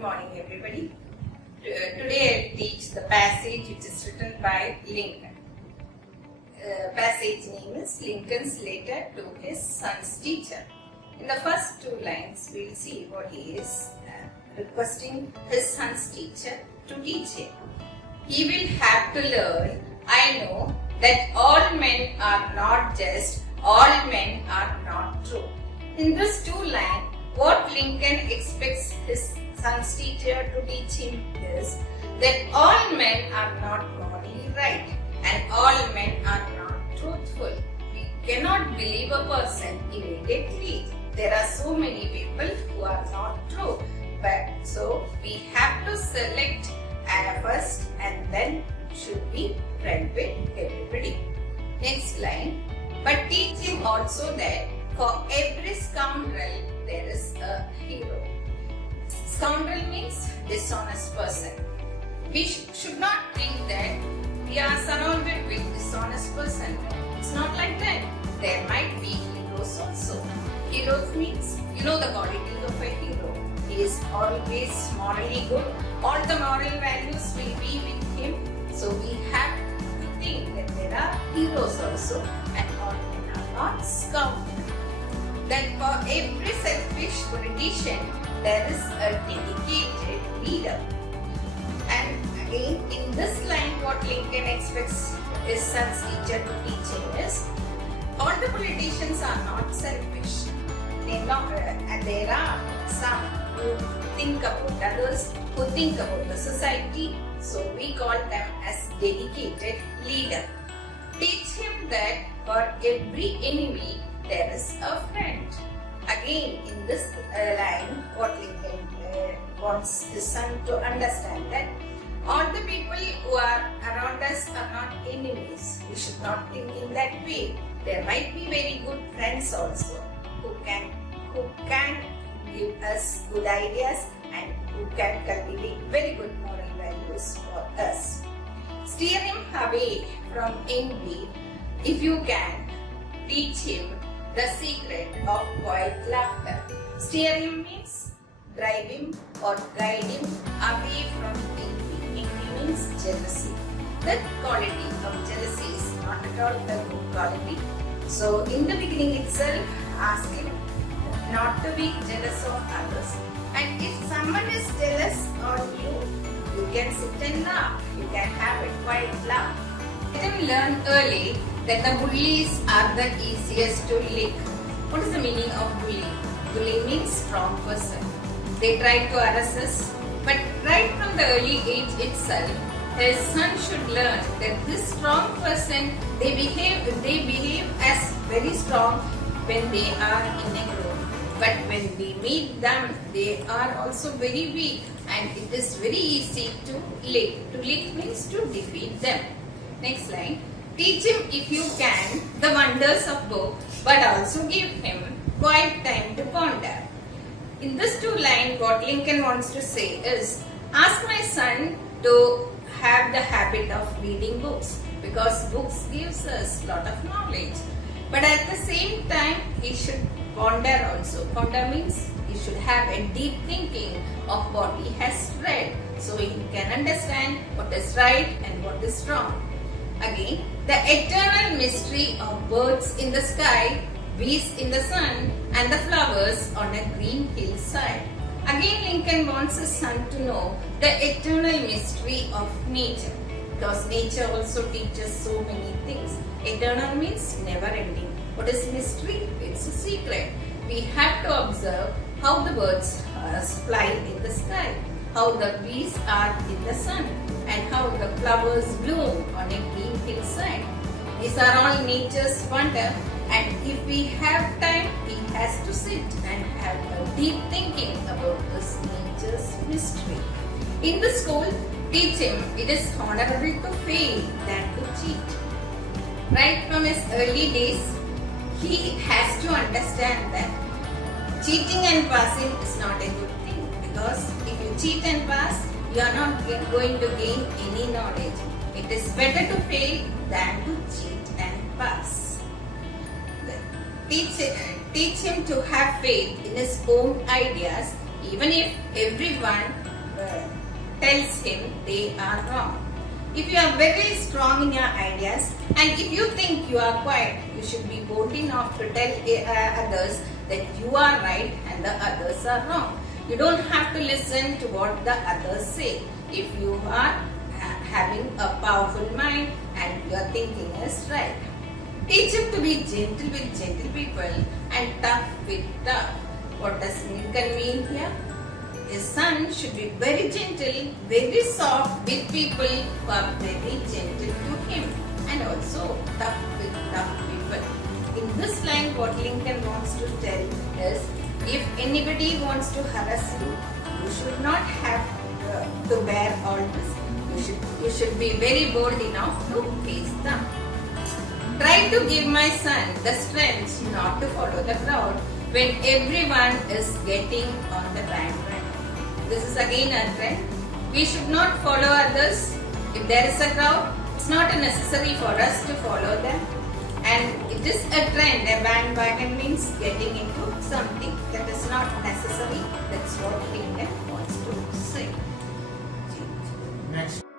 Good morning, everybody. Today I'll teach the passage which is written by Lincoln. Passage name is Lincoln's letter to his son's teacher. In the first two lines, we'll see what he is requesting his son's teacher to teach him. He will have to learn, I know, that all men are not just, all men are not true. In this two lines, what Lincoln expects his son's teacher to teach him is that all men are not morally right and all men are not truthful. We cannot believe a person immediately. There are so many people who are not true. But so we have to select first and then should be friend with everybody. Next line. But teach him also that for every scoundrel there is a hero. Scoundrel means dishonest person. We should not think that we are surrounded with dishonest person. It's not like that. There might be heroes also. Heroes means, you know the qualities of a hero. He is always morally good. All the moral values will be with him. So we have to think that there are heroes also and all men are not scoundrels. That for every selfish politician there is a dedicated leader. And again, in this line, what Lincoln expects his son's teacher to teach him is, all the politicians are not selfish. And there are some who think about others, who think about the society. So we call them as dedicated leader. Teach him that for every enemy there is a friend. Again, in this line, what Lincoln wants his son to understand that all the people who are around us are not enemies. We should not think in that way. There might be very good friends also who can give us good ideas and who can cultivate very good moral values for us. Steer him away from envy if you can. Teach him the secret of quiet laughter. Steer him means drive him or guide him away from envy. Envy means jealousy. That quality of jealousy is not at all the good quality. So in the beginning itself, ask him not to be jealous of others. And if someone is jealous on you, you can sit and laugh. You can have a quiet laugh. Let him learn early that the bullies are the easiest to lick. What is the meaning of bully? Bully means strong person. They try to harass us, but right from the early age itself, his son should learn that this strong person, they behave as very strong when they are in a group. But when we meet them, they are also very weak, and it is very easy to lick. To lick means to defeat them. Next line. Teach him if you can the wonders of book, but also give him quiet time to ponder. In this two line, what Lincoln wants to say is, ask my son to have the habit of reading books, because books gives us lot of knowledge. But at the same time, he should ponder also. Ponder means he should have a deep thinking of what he has read, so he can understand what is right and what is wrong. Again, the eternal mystery of birds in the sky, bees in the sun, and the flowers on a green hillside. Again, Lincoln wants his son to know the eternal mystery of nature, because nature also teaches so many things. Eternal means never ending. What is mystery? It's a secret. We have to observe how the birds fly in the sky, how the bees are in the sun, and how the flowers bloom on a green hillside. These are all nature's wonder, and if we have time, he has to sit and have a deep thinking about this nature's mystery. In the school, teach him it is honorable to fail than to cheat. Right from his early days, he has to understand that cheating and passing is not a good thing, because if you cheat and pass, you are not going to gain any knowledge. It is better to fail than to cheat and pass. Teach him to have faith in his own ideas, even if everyone tells him they are wrong. If you are very strong in your ideas and if you think you are quiet, you should be bold enough to tell others that you are right and the others are wrong. You don't have to listen to what the others say. If you are having a powerful mind and your thinking is right. Teach him to be gentle with gentle people and tough with tough. What does Lincoln mean here? His son should be very gentle, very soft with people who are very gentle to him and also tough with tough people. In this line, what Lincoln wants to tell is, if anybody wants to harass you, you should not have to bear all this. You should be very bold enough to face them. Try to give my son the strength not to follow the crowd when everyone is getting on the bandwagon. This is again a trend. We should not follow others. If there is a crowd, it's not necessary for us to follow them. And it is a trend. A bandwagon means getting into something that is not necessary. That's what Lincoln wants to say. Next.